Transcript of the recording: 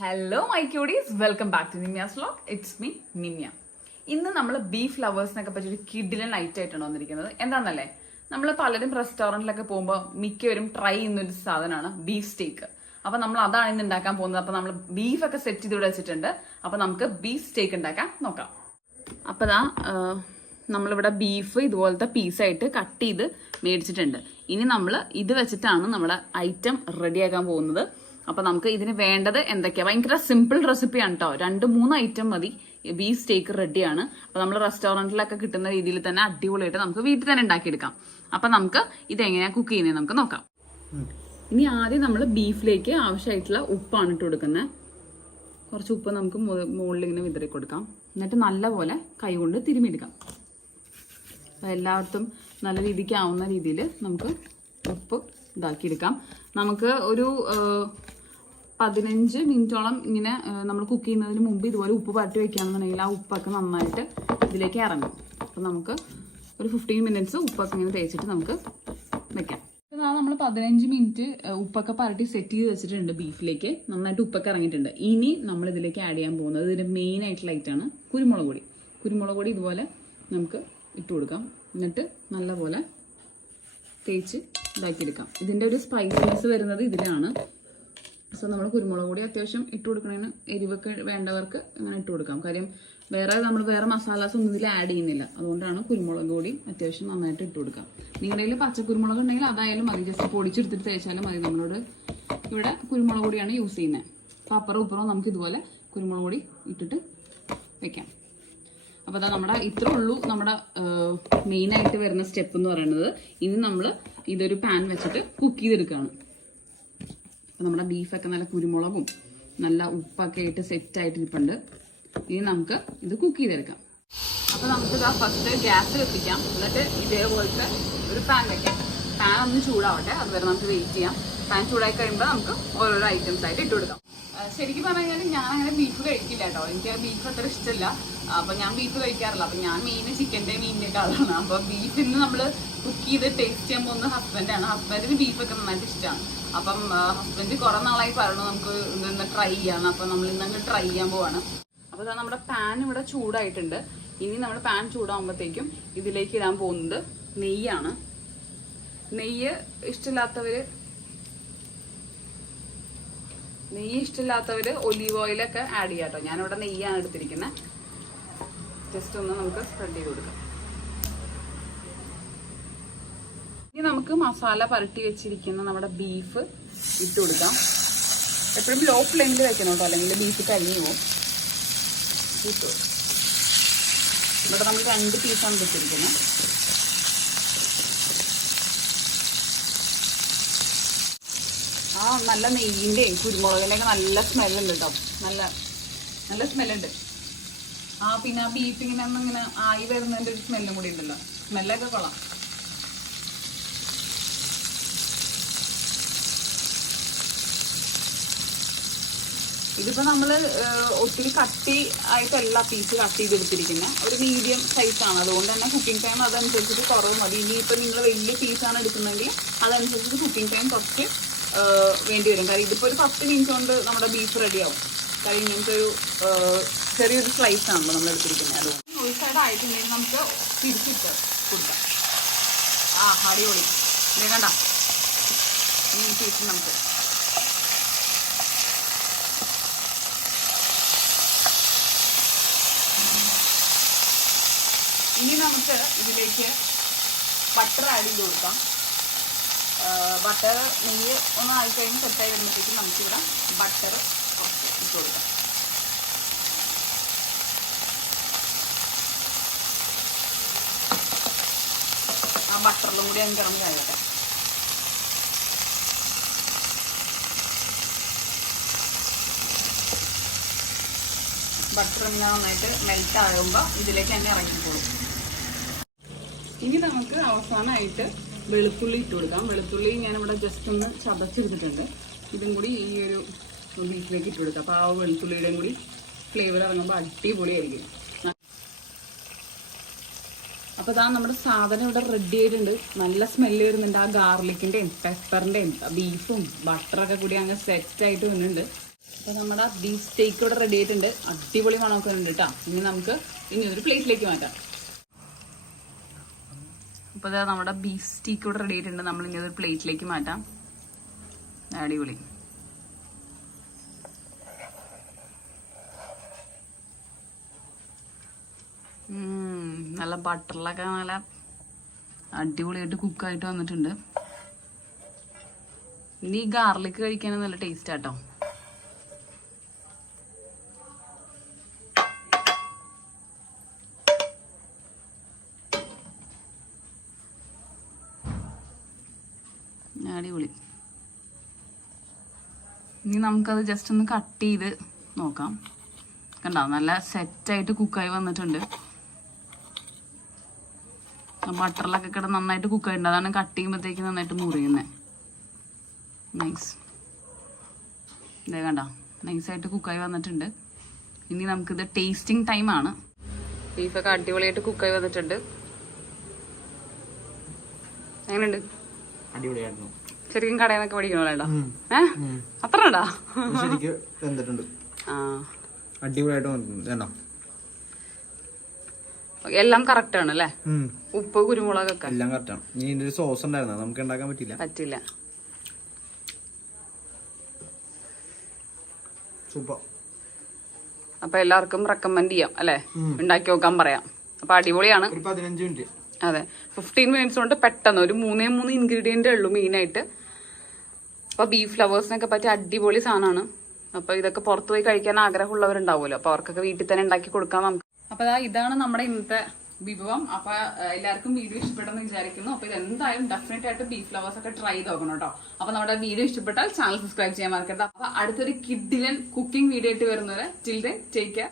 Hello my cuties, welcome back to Nimya's vlog. It's me Nimya. ഇന്ന് നമ്മൾ beef ലവേഴ്സിനൊക്കെ പറ്റി ഒരു കിഡിലൻ നൈറ്റ് ആയിട്ടാണ് വന്നിരിക്കുന്നത്. എന്താണെന്നല്ലേ, നമ്മൾ പലരും റെസ്റ്റോറൻറ്റിലൊക്കെ പോകുമ്പോൾ മിക്കവരും ട്രൈ ചെയ്യുന്നൊരു സാധനമാണ് ബീഫ് സ്റ്റേക്ക്. അപ്പൊ നമ്മൾ അതാണ് ഇന്ന് ഉണ്ടാക്കാൻ പോകുന്നത്. അപ്പൊ നമ്മൾ ബീഫൊക്കെ സെറ്റ് ചെയ്ത് വെച്ചിട്ടുണ്ട്. അപ്പൊ നമുക്ക് ബീഫ് സ്റ്റേക്ക് ഉണ്ടാക്കാൻ നോക്കാം. അപ്പൊ നമ്മളിവിടെ ബീഫ് ഇതുപോലത്തെ പീസായിട്ട് കട്ട് ചെയ്ത് മേടിച്ചിട്ടുണ്ട്. ഇനി നമ്മൾ ഇത് വെച്ചിട്ടാണ് നമ്മുടെ ഐറ്റം റെഡിയാക്കാൻ പോകുന്നത്. അപ്പൊ നമുക്ക് ഇതിന് വേണ്ടത് എന്തൊക്കെയാ? ഭയങ്കര സിമ്പിൾ റെസിപ്പിയാണ് കേട്ടോ. 2-3 ഐറ്റം മതി, ബീഫ് സ്റ്റേക്ക് റെഡിയാണ്. അപ്പൊ നമ്മൾ റെസ്റ്റോറന്റിലൊക്കെ കിട്ടുന്ന രീതിയിൽ തന്നെ അടിപൊളിയായിട്ട് നമുക്ക് വീട്ടിൽ തന്നെ ഉണ്ടാക്കിയെടുക്കാം. അപ്പൊ നമുക്ക് ഇതെങ്ങനെയാ കുക്ക് ചെയ്യുന്നത് നമുക്ക് നോക്കാം. ഇനി ആദ്യം നമ്മൾ ബീഫിലേക്ക് ആവശ്യമായിട്ടുള്ള ഉപ്പാണ് ഇട്ട് കൊടുക്കുന്നത്. കുറച്ച് ഉപ്പ് നമുക്ക് മുകളിൽ ഇങ്ങനെ വിതറി കൊടുക്കാം. എന്നിട്ട് നല്ലപോലെ കൈ കൊണ്ട് തിരുമിയെടുക്കാം. എല്ലായിടത്തും നല്ല രീതിക്ക് ആവുന്ന രീതിയിൽ നമുക്ക് ഉപ്പ് ഇതാക്കിയെടുക്കാം. നമുക്ക് ഒരു 15 മിനിറ്റോളം ഇങ്ങനെ നമ്മൾ കുക്ക് ചെയ്യുന്നതിന് മുമ്പ് ഇതുപോലെ ഉപ്പ് പരട്ടി വെക്കുകയാണെന്നുണ്ടെങ്കിൽ ആ ഉപ്പൊക്കെ നന്നായിട്ട് ഇതിലേക്ക് ഇറങ്ങും. അപ്പം നമുക്ക് ഒരു 15 മിനിറ്റ്സ് ഉപ്പൊക്കെ ഇങ്ങനെ തേച്ചിട്ട് നമുക്ക് വെക്കാം. നമ്മൾ 15 മിനിറ്റ് ഉപ്പൊക്കെ പരട്ടി സെറ്റ് ചെയ്ത് വെച്ചിട്ടുണ്ട്. ബീഫിലേക്ക് നന്നായിട്ട് ഉപ്പൊക്കെ ഇറങ്ങിയിട്ടുണ്ട്. ഇനി നമ്മൾ ഇതിലേക്ക് ആഡ് ചെയ്യാൻ പോകുന്നത് ഇതിൻ്റെ മെയിൻ ആയിട്ടുള്ള ഐറ്റമാണ് കുരുമുളക് പൊടി. കുരുമുളക് പൊടി ഇതുപോലെ നമുക്ക് ഇട്ട് കൊടുക്കാം. എന്നിട്ട് നല്ലപോലെ തേച്ച് ഇതാക്കിയെടുക്കാം. ഇതിൻ്റെ ഒരു സ്പൈസിനെസ് വരുന്നത് ഇതിലാണ്. സോ നമ്മൾ കുരുമുളക് പൊടി അത്യാവശ്യം ഇട്ട് കൊടുക്കണതിന് എരിവൊക്കെ വേണ്ടവർക്ക് അങ്ങനെ ഇട്ട് കൊടുക്കാം. കാര്യം നമ്മൾ വേറെ മസാലാസ് ഒന്നും ഇതിൽ ആഡ് ചെയ്യുന്നില്ല. അതുകൊണ്ടാണ് കുരുമുളക് പൊടി അത്യാവശ്യം നന്നായിട്ട് ഇട്ട് കൊടുക്കാം. നിങ്ങളുടെ കയ്യിൽ പച്ചക്കുരുമുളക് ഉണ്ടെങ്കിൽ അതായാലും മതി, ജസ്റ്റ് പൊടിച്ചെടുത്തിട്ട് തേച്ചാലും മതി. നമ്മളോട് ഇവിടെ കുരുമുളക് പൊടിയാണ് യൂസ് ചെയ്യുന്നത്. അപ്പോൾ അപ്പുറം ഇപ്പുറം നമുക്ക് ഇതുപോലെ കുരുമുളക് പൊടി ഇട്ടിട്ട് വെക്കാം. അപ്പോൾ നമ്മുടെ ഇത്രേ ഉള്ളൂ നമ്മുടെ മെയിനായിട്ട് വരുന്ന സ്റ്റെപ്പ് എന്ന് പറയുന്നത്. ഇനി നമ്മൾ ഇതൊരു പാൻ വെച്ചിട്ട് കുക്ക് ചെയ്തെടുക്കുകയാണ്. അപ്പോൾ നമ്മുടെ ബീഫൊക്കെ നല്ല കുരുമുളകും നല്ല ഉപ്പൊക്കെ ആയിട്ട് സെറ്റായിട്ട് ഇരിപ്പുണ്ട്. ഇനി നമുക്ക് ഇത് കുക്ക് ചെയ്തെടുക്കാം. അപ്പോൾ നമുക്ക് ഫസ്റ്റ് ഗ്യാസ് കത്തിക്കാം. എന്നിട്ട് ഇതേപോലത്തെ ഒരു പാൻ വെക്കാം. പാൻ ഒന്ന് ചൂടാവട്ടെ, അതുവരെ നമുക്ക് വെയിറ്റ് ചെയ്യാം. പാൻ ചൂടായി കഴിയുമ്പോൾ നമുക്ക് ഓരോരോ ഐറ്റംസ് ആയിട്ട് ഇട്ട് കൊടുക്കാം. ശരിക്കും പറഞ്ഞു കഴിഞ്ഞാൽ ഞാൻ അങ്ങനെ ബീഫ് കഴിക്കില്ല കേട്ടോ. എനിക്ക് ബീഫ് അത്ര ഇഷ്ടമില്ല. അപ്പൊ ഞാൻ ബീഫ് കഴിക്കാറില്ല. അപ്പൊ ഞാൻ മെയിൻ ചിക്കൻ്റെ മീനിൻ്റെ ആളാണ്. അപ്പൊ ബീഫിന് നമ്മൾ കുക്ക് ചെയ്ത് ടേസ്റ്റ് ചെയ്യാൻ പോകുന്ന ഹസ്ബൻഡാണ്. ഹസ്ബൻഡിന് ബീഫൊക്കെ നന്നായിട്ട് ഇഷ്ടമാണ്. അപ്പം ഹസ്ബൻഡ് കുറെ നാളായി പറഞ്ഞു നമുക്ക് ഇന്ന് ട്രൈ ചെയ്യാന്ന്. അപ്പൊ നമ്മൾ ഇന്നങ്ങ് ട്രൈ ചെയ്യാൻ പോവാണ്. അപ്പൊ നമ്മുടെ പാൻ ഇവിടെ ചൂടായിട്ടുണ്ട്. ഇനി നമ്മൾ പാൻ ചൂടാകുമ്പോഴത്തേക്കും ഇതിലേക്ക് ഇടാൻ പോകുന്നത് നെയ്യാണ്. നെയ്യ് ഇഷ്ടമില്ലാത്തവര് ഒലീവ് ഓയിലൊക്കെ ആഡ് ചെയ്യാം കേട്ടോ. ഞാനിവിടെ നെയ്യാണ് എടുത്തിരിക്കുന്നത്. ജസ്റ്റ് ഒന്ന് നമുക്ക് സ്പ്രെഡ് ചെയ്ത് കൊടുക്കാം. ഇനി നമുക്ക് മസാല പരട്ടി വെച്ചിരിക്കുന്ന നമ്മുടെ ബീഫ് ഇട്ട് കൊടുക്കാം. എപ്പോഴും ലോ ഫ്ലെയിമിൽ വെക്കണം കേട്ടോ, അല്ലെങ്കിൽ ബീഫ് കരിഞ്ഞു പോകും. ഇവിടെ നമ്മൾ 2 പീസാണ് വെച്ചിരിക്കുന്നത്. നല്ല നെയ്യിൻ്റെയും കുരുമുളകിൻ്റെയൊക്കെ നല്ല സ്മെല്ലുണ്ട് കേട്ടോ. നല്ല സ്മെല്ലുണ്ട്. പിന്നെ ആ ബീഫ് ഇങ്ങനെ ആയി വരുന്നതിൻ്റെ ഒരു സ്മെല്ലും കൂടി ഉണ്ടല്ലോ. സ്മെല്ലൊക്കെ കൊള്ളാം. ഇതിപ്പോൾ നമ്മൾ ഒത്തിരി കട്ടി ആയിട്ടല്ല പീസ് കട്ട് ചെയ്തെടുത്തിരിക്കുന്നത്. ഒരു മീഡിയം സൈസാണ്. അതുകൊണ്ട് തന്നെ കുക്കിംഗ് ടൈം അതനുസരിച്ചിട്ട് കുറവ് മതി. ഇനിയിപ്പോൾ നിങ്ങൾ വലിയ പീസാണ് എടുക്കുന്നതെങ്കിൽ അതനുസരിച്ചിട്ട് കുക്കിംഗ് ടൈം കുറച്ച് വേണ്ടി വരും. കാര്യം ഇതിപ്പോൾ ഒരു 10 മിനിറ്റ് കൊണ്ട് നമ്മുടെ ബീഫ് റെഡിയാവും. കാര്യം ഇങ്ങനത്തെ ഒരു ചെറിയൊരു സ്ലൈസ് ആണല്ലോ നമ്മൾ എടുത്തിരിക്കുന്നത്. അതുകൊണ്ട് ഒരു സൈഡ് ആയിട്ടുണ്ടെങ്കിൽ നമുക്ക് തിരിച്ചിട്ട് കൊടുക്കാം. അടിപൊളി. ഇതേ കണ്ട ഈ പീസ് നമുക്ക് ഇനി നമുക്ക് ഇതിലേക്ക് ബട്ടർ ആഡ് ചെയ്ത് കൊടുക്കാം. ബട്ടർ നെയ്യ് ഒന്ന് ആയിക്കഴിഞ്ഞ് സെറ്റായി വരുമ്പോഴത്തേക്കും നമുക്കിവിടെ ബട്ടർ ഇട്ട് കൊടുക്കാം. ആ ബട്ടറിലും കൂടി അങ്ങ് കിടന്ന് കഴിയട്ടെ. ബട്ടർ ഇങ്ങനെ നന്നായിട്ട് മെൽറ്റ് ആകുമ്പോൾ ഇതിലേക്ക് തന്നെ ഇറങ്ങിക്കോളും. ഇനി നമുക്ക് അവസാനമായിട്ട് വെളുത്തുള്ളി ഇട്ട് കൊടുക്കാം. വെളുത്തുള്ളി ഞാനിവിടെ ജസ്റ്റ് ഒന്ന് ചതച്ചെടുത്തിട്ടുണ്ട്. ഇതും കൂടി ഈ ഒരു ബീഫിലേക്ക് ഇട്ട് കൊടുക്കാം. അപ്പോൾ ആ വെളുത്തുള്ളിയുടെയും കൂടി ഫ്ലേവർ ഇറങ്ങുമ്പോൾ അടിപൊളിയായിരിക്കും. അപ്പോൾ നമ്മുടെ സാധനം ഇവിടെ റെഡി ആയിട്ടുണ്ട്. നല്ല സ്മെല്ല് വരുന്നുണ്ട്. ആ ഗാർലിക്കിൻ്റെയും പെപ്പറിൻ്റെയും ബീഫും ബട്ടറൊക്കെ കൂടി അങ്ങ് സെറ്റായിട്ട് വരുന്നുണ്ട്. അപ്പോൾ നമ്മുടെ ബീഫ് സ്റ്റേക്ക് ഇവിടെ റെഡി ആയിട്ടുണ്ട്. അടിപൊളി മണമൊക്കെ ഉണ്ട് കേട്ടോ. ഇനി ഒരു പ്ലേറ്റിലേക്ക് മാറ്റാം. അപ്പോൾ ഇതാ നമ്മുടെ ബീഫ് സ്റ്റേക്ക് ഇവിടെ റെഡി ആയിട്ടുണ്ട്. നമ്മൾ ഇനി ഒരു പ്ലേറ്റിലേക്ക് മാറ്റാം. അടിപൊളി. നല്ല ബട്ടറിലൊക്കെ നല്ല അടിപൊളിയായിട്ട് കുക്കായിട്ട് വന്നിട്ടുണ്ട്. ഇനി ഈ ഗാർലിക് കഴിക്കാൻ നല്ല ടേസ്റ്റ് ആട്ടോ. അടിപൊളി. ഇനി നമുക്കത് ജസ്റ്റ് ഒന്ന് കട്ട് ചെയ്ത് നോക്കാം. കണ്ടോ, നല്ല സെറ്റായിട്ട് കുക്കായി വന്നിട്ടുണ്ട്. ബട്ടറിലൊക്കെ കിടന്ന് നന്നായിട്ട് കുക്കായിട്ടുണ്ട്. അതാണ് കട്ട് ചെയ്യുമ്പോഴത്തേക്ക് നന്നായിട്ട് മുറിയുന്നത്. നൈസ്. ഇതേ കണ്ടോ, നൈസായിട്ട് കുക്കായി വന്നിട്ടുണ്ട്. ഇനി നമുക്കിത് ടേസ്റ്റിംഗ് ടൈമാണ്. ബീഫൊക്കെ അടിപൊളിയായിട്ട് കുക്കായി വന്നിട്ടുണ്ട്. എങ്ങനെയുണ്ട്? അടിപൊളിയായിരുന്നു. ശരിക്കും കടയിൽ നിന്നൊക്കെ പഠിക്കണോല്ലേടാ? അത്ര ഉണ്ടാ? ആ, അടിപൊളിയായിട്ട് വന്നിട്ടുണ്ട്. എല്ലാം കറക്റ്റ് ആണ് അല്ലേ? ഉപ്പ് കുരുമുളകൊക്കെ എല്ലാം കറക്റ്റ് ആണ്. ഇനി ഇതിന്റെ ഒരു സോസ് ഉണ്ടായിരുന്നു, നമുക്ക് ഉണ്ടാക്കാൻ പറ്റില്ല. സൂപ്പർ. അപ്പൊ എല്ലാവർക്കും റെക്കമെൻഡ് ചെയ്യാം അല്ലെ, ഉണ്ടാക്കി നോക്കാൻ പറയാം. അപ്പൊ അടിപൊളിയാണ്. 15 മിനിറ്റ്. അതെ, 15 മിനിറ്റ്സ് കൊണ്ട് പെട്ടെന്ന് ഒരു 3 ഇൻഗ്രീഡിയന്റ് ഉള്ളൂ മെയിൻ ആയിട്ട്. അപ്പൊ ബീഫ് ലവേഴ്സിനൊക്കെ പറ്റിയ അടിപൊളി സാധനമാണ്. അപ്പൊ ഇതൊക്കെ പുറത്തു പോയി കഴിക്കാൻ ആഗ്രഹമുള്ളവരുണ്ടാവുമല്ലോ, അപ്പൊ അവർക്കൊക്കെ വീട്ടിൽ തന്നെ ഉണ്ടാക്കി കൊടുക്കാം നമുക്ക്. അപ്പൊ ഇതാണ് നമ്മുടെ ഇന്നത്തെ വിഭവം. അപ്പൊ എല്ലാവർക്കും വീഡിയോ ഇഷ്ടപ്പെട്ടെന്ന് വിചാരിക്കുന്നു. അപ്പൊ ഇത് എന്തായാലും ഡെഫിനറ്റ് ആയിട്ട് ബീഫ് ലവേഴ്സ് ഒക്കെ ട്രൈ ചെയ്ത് നോക്കണം കേട്ടോ. അപ്പൊ നമ്മുടെ വീഡിയോ ഇഷ്ടപ്പെട്ടാൽ ചാനൽ സബ്സ്ക്രൈബ് ചെയ്യാൻ മറക്കരുത്. അപ്പൊ അടുത്തൊരു കിഡിലൻ കുക്കിംഗ് വീഡിയോ ആയിട്ട് വരുന്നവരെ ടിൽ ദെൻ ടേക്ക് കെയർ.